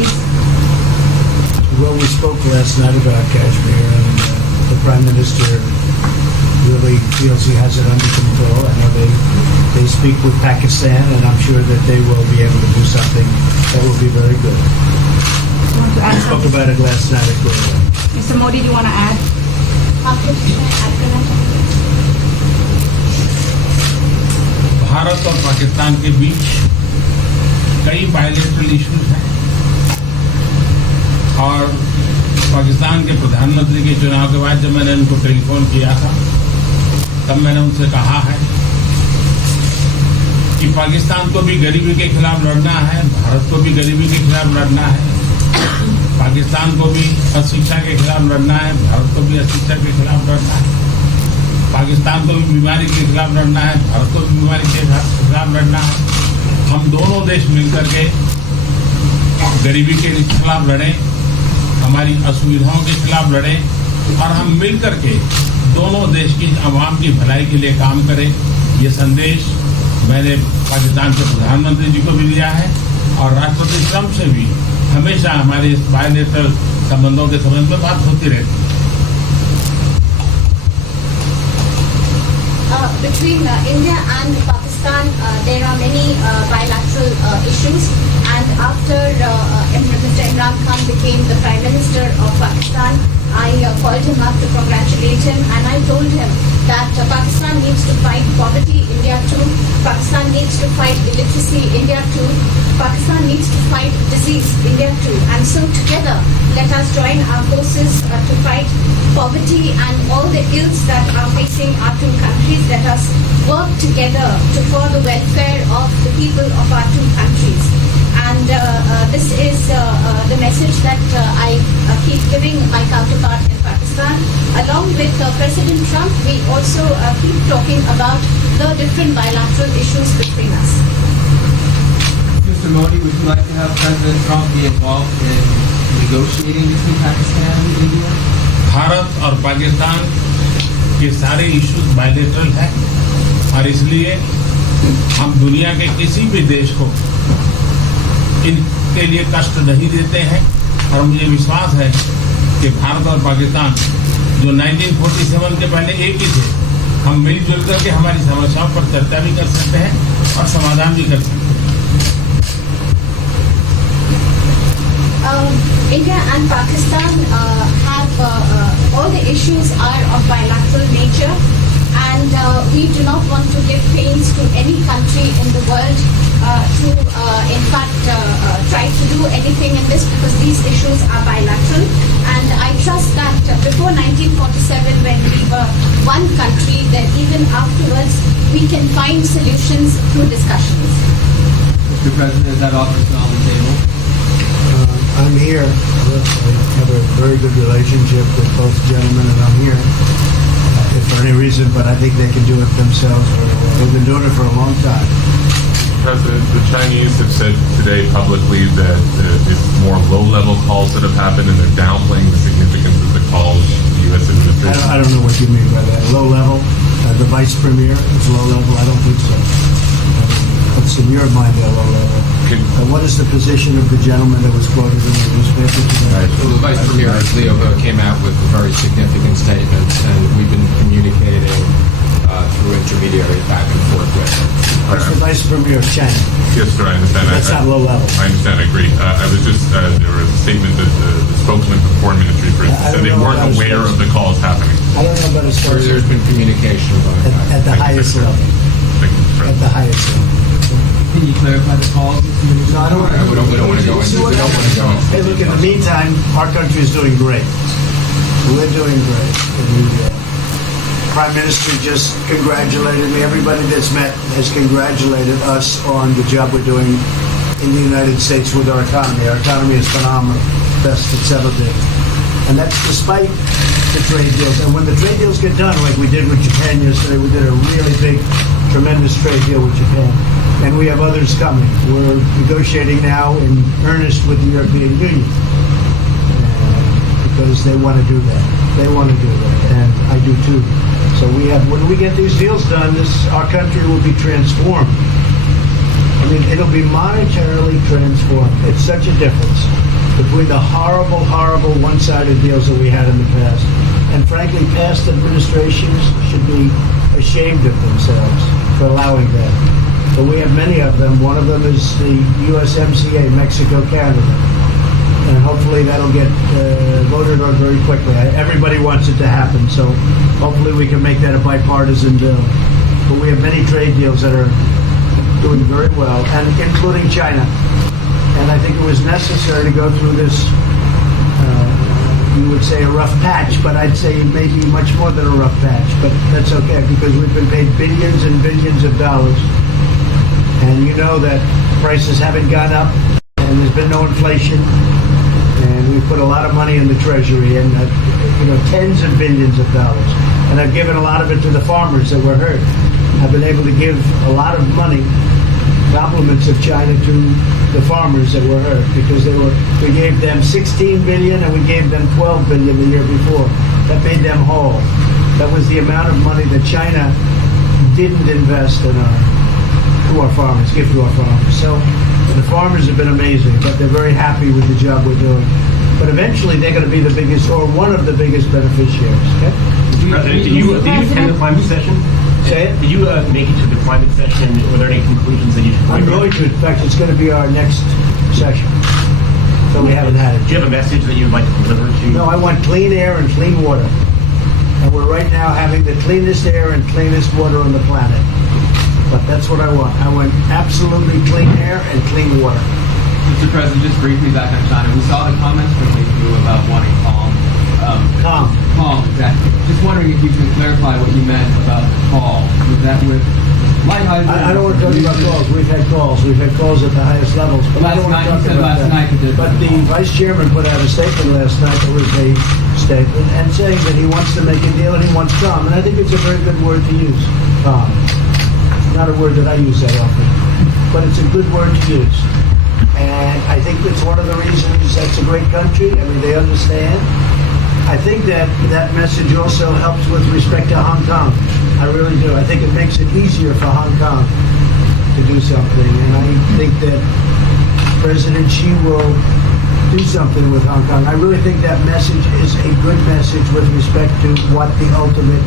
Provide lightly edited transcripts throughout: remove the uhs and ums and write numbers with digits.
please. Well, we spoke last night about Kashmir, and the Prime Minister really feels he has it under control. I know they speak with Pakistan, and I'm sure that they will be able to do something that will be very good. You want to add We spoke something? about it last night as well. Mr. Modi, do you want to add? Bharat और पाकिस्तान के बीच कई bilateral issues हैं और पाकिस्तान के प्रधानमंत्री के चुनाव के बाद जब मैंने उनको टेलीफोन किया था तब मैंने उनसे कहा है कि पाकिस्तान को भी गरीबी के खिलाफ लड़ना है, भारत को भी गरीबी के खिलाफ लड़ना है, पाकिस्तान को भी अशिक्षा के खिलाफ लड़ना है, भारत को भी अशिक्षा के खिलाफ लड़ना है, पाकिस्तान को भी बीमारी के खिलाफ लड़ना है, भारत को भी बीमारी के खिलाफ लड़ना है। हम दोनों देश मिलकर के गरीबी के खिलाफ लड़ें, हमारी असुविधाओं के खिलाफ लड़ें और हम मिलकर के दोनों देश की आवाम की भलाई के लिए काम करें। ये संदेश मैंने पाकिस्तान के प्रधानमंत्री जी को भी दिया है और राष्ट्रपति ट्रंप से भी हमेशा हमारे इस बायलैटरल संबंधों के संबंध में बात होती रहती है। Between India and Pakistan, there are many bilateral issues, and after Mr. Imran Khan became the Prime Minister of Pakistan, I called him up to congratulate him, and I told him that Pakistan needs to fight poverty, India too. Pakistan needs to fight illiteracy, India too. Pakistan needs to fight disease, India too. And so together, let us join our forces to fight poverty and all the ills that are facing our two countries. Let us work together for the welfare of the people of our two countries. And this is the message that I keep giving my counterpart in Pakistan. Along with President Trump, we also keep talking about the different bilateral issues between us. Mr. Modi, would you like to have President Trump be involved in negotiating between Pakistan and India? Bharat और पाकिस्तान के सारे issues bilateral हैं और इसलिए हम दुनिया के किसी भी देश को इनके लिए कष्ट नहीं देते हैं और मुझे विश्वास है कि भारत और पाकिस्तान जो 1947 के पहले एक ही थे, हम मिलजुल करके हमारी समस्याओं पर चर्चा भी कर सकते हैं और समाधान भी कर सकते हैं। India and Pakistan have all the issues are of bilateral nature, and we do not want to give pains to any country in the world to in fact try to do anything in this, because these issues are bilateral. And I trust that before 1947, when we were one country, then even afterwards we can find solutions through discussions. Mr. President, is that offer still on the table? I'm here. I have a very good relationship with both gentlemen, and I'm here if for any reason, but I think they can do it themselves very well. They've been doing it for a long time. President, the Chinese have said today publicly that it's more low-level calls that have happened, and they're downplaying the significance of the calls the U.S. administration. I don't know what you mean by that. Low level? The vice premier is low level? I don't think so. What's in your mind at low level? What is the position of the gentleman that was quoted in the newspaper today? Well, the Vice Premier, Leo, came out with very significant statements, and we've been communicating through intermediaries back and forth with him. That's the vice premier of China. Yes, sir, I understand. That's not low level. I understand, I agree. I was just, there was a statement that the spokesman for the Foreign Ministry said they weren't aware of the calls happening. I don't know about his There's been communication about at the highest level. Thank you, Mr. At President. the highest level. Can you clarify the calls? No, I don't want to. We don't want to go into. We don't want to go into. Hey, look, in the meantime, our country is doing great. We're doing great. And the Prime Minister just congratulated me. Everybody that's met has congratulated us on the job we're doing in the United States with our economy. Our economy is phenomenal, best it's ever been. And that's despite the trade deals. And when the trade deals get done, like we did with Japan yesterday, we did a really big, tremendous trade deal with Japan. And we have others coming. We're negotiating now in earnest with the European Union because they want to do that. They want to do that, and I do too. So when we get these deals done, our country will be transformed. I mean, it'll be monetarily transformed. It's such a difference. between the horrible, horrible one-sided deals that we had in the past. And frankly, past administrations should be ashamed of themselves for allowing that. But we have many of them. One of them is the USMCA, Mexico-Canada. And hopefully that'll get voted on very quickly. Everybody wants it to happen, so hopefully we can make that a bipartisan bill. But we have many trade deals that are doing very well, and including China. And I think it was necessary to go through this, you would say a rough patch, but I'd say maybe much more than a rough patch. But that's okay, because we've been paid billions and billions of dollars. And you know that prices haven't gone up, and there's been no inflation. And we've put a lot of money in the Treasury, and tens of billions of dollars. And I've given a lot of it to the farmers that were hurt. I've been able to give a lot of money, compliments of China, to the farmers that were hurt, because we gave them 16 billion and we gave them 12 billion the year before. That made them whole. That was the amount of money that China didn't invest in our farmers, give to our farmers. So the farmers have been amazing, but they're very happy with the job we're doing. But eventually they're going to be the biggest, or one of the biggest beneficiaries. Okay? President, did you attend the climate session? Say it? Did you make it to the climate session? Were there any conclusions that you took away I'm from it? going to. In fact, it's going to be our next session. So we haven't had it. Do you have a message that you would like to deliver to? No, I want clean air and clean water. And we're right now having the cleanest air and cleanest water on the planet. But that's what I want. I want absolutely clean air and clean water. Mr. President, just briefly back on China, we saw the comments from you about wanting calm. Calm, exactly. Just wondering if you could clarify what you meant about calm. Was that with light hydrogen? I don't want to talk about calls. We've had calls. We've had calls at the highest levels. But I don't want to talk about that. But the Vice Chairman put out a statement last night that was a statement and saying that he wants to make a deal and he wants calm. And I think it's a very good word to use, calm. Not a word that I use that often, but it's a good word to use. And I think that's one of the reasons that's a great country. I mean, they understand. I think that message also helps with respect to Hong Kong. I really do. I think it makes it easier for Hong Kong to do something. And I think that President Xi will do something with Hong Kong. I really think that message is a good message with respect to what the ultimate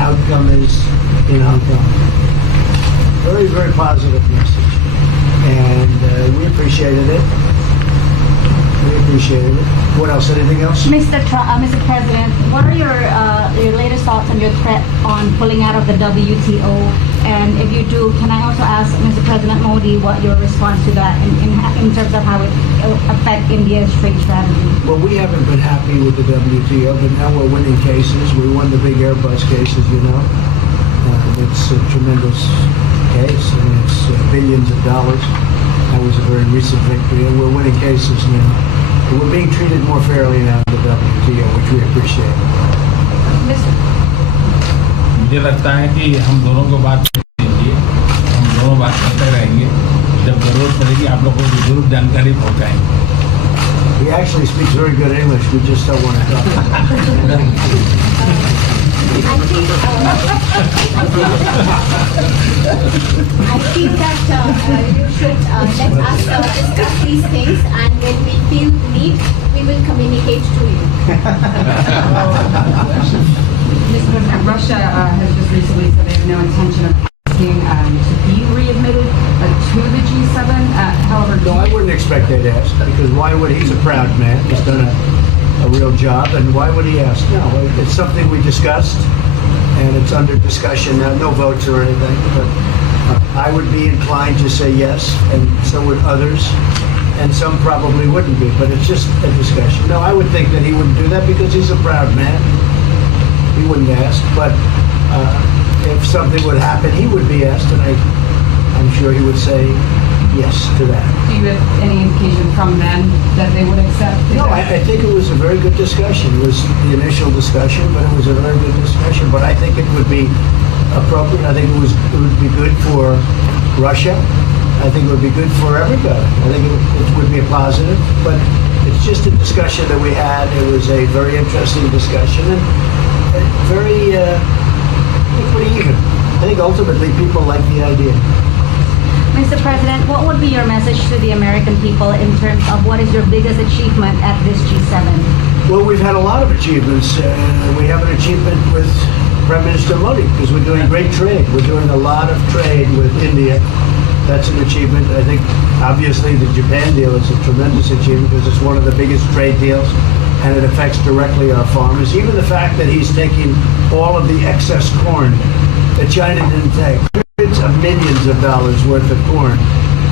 outcome is in Hong Kong. Very, very positive message. And we appreciated it. We appreciated it. What else? Anything else? Mr. President, what are your latest thoughts on your threat on pulling out of the WTO? And if you do, can I also ask Mr. President Modi what your response to that in terms of how it will affect India's trade strategy? Well, we haven't been happy with the WTO, but now we're winning cases. We won the big Airbus cases, you know. It's a tremendous case. I mean, it's billions of dollars. That was a very recent victory, and we're winning cases now. And we're being treated more fairly now in the WTO, which we appreciate. मुझे लगता है कि हम दोनों को बात कीजिए, हम दोनों बात करते रहेंगे, जब जरूरत पड़ेगी आप लोगों को जरूर जानकारी पहुंचाएंगे. He actually speaks very good English. We just don't want to talk. I think that you should let us discuss these things, and when we feel the need, we will communicate to you. Mr. President, Russia has just recently said they have no intention of asking to be readmitted to the G7. However, No, I wouldn't expect that to ask, because why would he's a proud man. He's done a real job, and why would he ask? No, it's something we discussed, and it's under discussion now. No votes or anything, but I would be inclined to say yes, and so would others, and some probably wouldn't be, but it's just a discussion. No, I would think that he wouldn't do that because he's a proud man. He wouldn't ask, but if something would happen, he would be asked, and I'm sure he would say yes to that. do you have any indication from them that they would accept? No, I think it was a very good discussion. It was the initial discussion, but it was a very good discussion. But I think it would be appropriate. I think it would be good for Russia. I think it would be good for everybody. I think it would be a positive. But it's just a discussion that we had. It was a very interesting discussion and very pretty even. I think ultimately people like the idea. Mr. President, what would be your message to the American people in terms of what is your biggest achievement at this G7? Well, we've had a lot of achievements. We have an achievement with Prime Minister Modi because we're doing great trade. We're doing a lot of trade with India. That's an achievement. I think, obviously, the Japan deal is a tremendous achievement because it's one of the biggest trade deals and it affects directly our farmers. Even the fact that he's taking all of the excess corn that China didn't take, hundreds of millions of dollars worth of corn,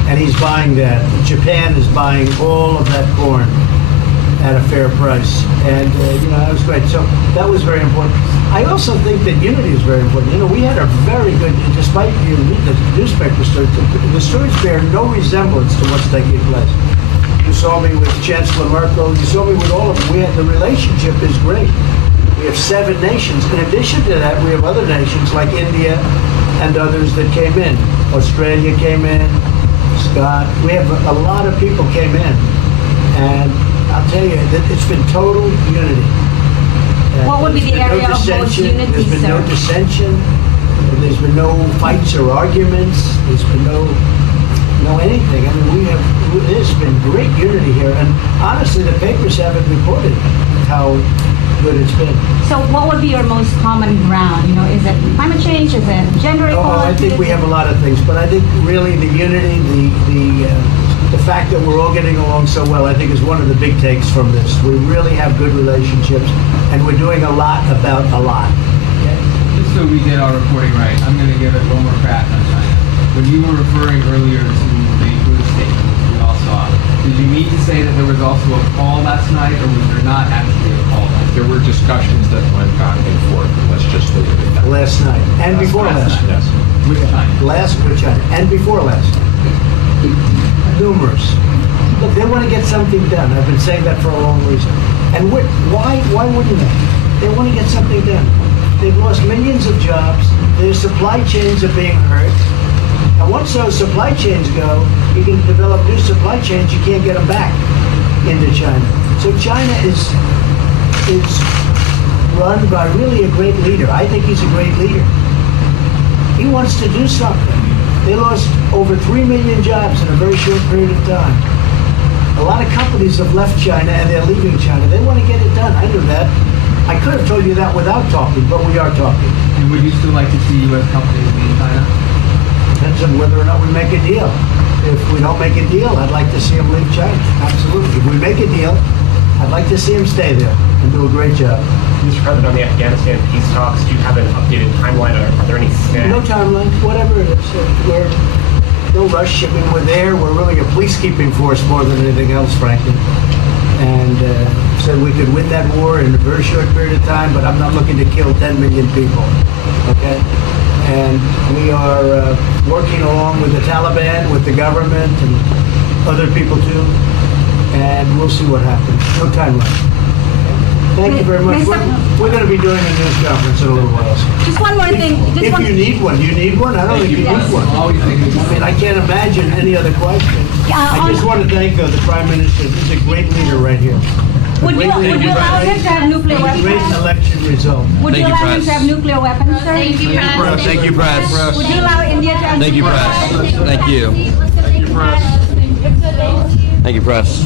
and he's buying that. Japan is buying all of that corn at a fair price. And, that was great. So that was very important. I also think that unity is very important. We had a very good, despite you read the newspaper stories, the stories bear no resemblance to what's taking place. You saw me with Chancellor Merkel. You saw me with all of them. The relationship is great. We have 7 nations. In addition to that, we have other nations like India and others that came in. Australia came in, Scott. We have a lot of people came in. And I'll tell you, that it's been total unity. What would be the area of most unity, There's been no sir? dissension. There's been no fights or arguments. There's been no anything. I mean, there's been great unity here. And honestly, the papers haven't reported how good it's been. So what would be your most common ground? Is it climate change? Is it gender equality? I think we have a lot of things, but I think really the unity, the fact that we're all getting along so well, I think is one of the big takes from this. We really have good relationships, and we're doing a lot about a lot. Just so we get our reporting right, I'm going to give it one more crack on China. When you were referring earlier to the good statement we all saw, did you mean to say that there was also a call last night, or was there not actually a call last night? There were discussions that went back and forth, and let's just leave it at that. Last night, and before last night. Yes. With China? Last with China, and before last night. Numerous. Look, they want to get something done. I've been saying that for a long reason. And why wouldn't they? They want to get something done. They've lost millions of jobs. Their supply chains are being hurt. And once those supply chains go, you can develop new supply chains. You can't get them back into China. So China is run by really a great leader. I think he's a great leader. He wants to do something. They lost over 3 million jobs in a very short period of time. A lot of companies have left China and they're leaving China. They want to get it done. I knew that. I could have told you that without talking, but we are talking. And would you still like to see U.S. companies leave China? Depends on whether or not we make a deal. If we don't make a deal, I'd like to see them leave China. Absolutely. If we make a deal, I'd like to see them stay there and do a great job. Mr. President, on the Afghanistan peace talks, do you have an updated timeline? Are there any snags? No timeline, whatever it is. We're no rush. I mean, we're there. We're really a peacekeeping force more than anything else, frankly. And said we could win that war in a very short period of time, but I'm not looking to kill 10 million people. Okay? And we are working along with the Taliban, with the government, and other people too. And we'll see what happens. No timeline. Thank you very much. We're going to be doing a news conference in a little while. Just one more thing. If you need one, do you need one? I don't think you need one. I mean, I can't imagine any other question. I just want to thank the Prime Minister. He's a great leader right here. Would you allow him to have nuclear Great weapons? election result. Would you allow him to have nuclear weapons, sir? Thank you, Press. Thank you, Press. Would you allow India to have Thank you, nuclear Press. weapons? Thank you. Thank you, Press.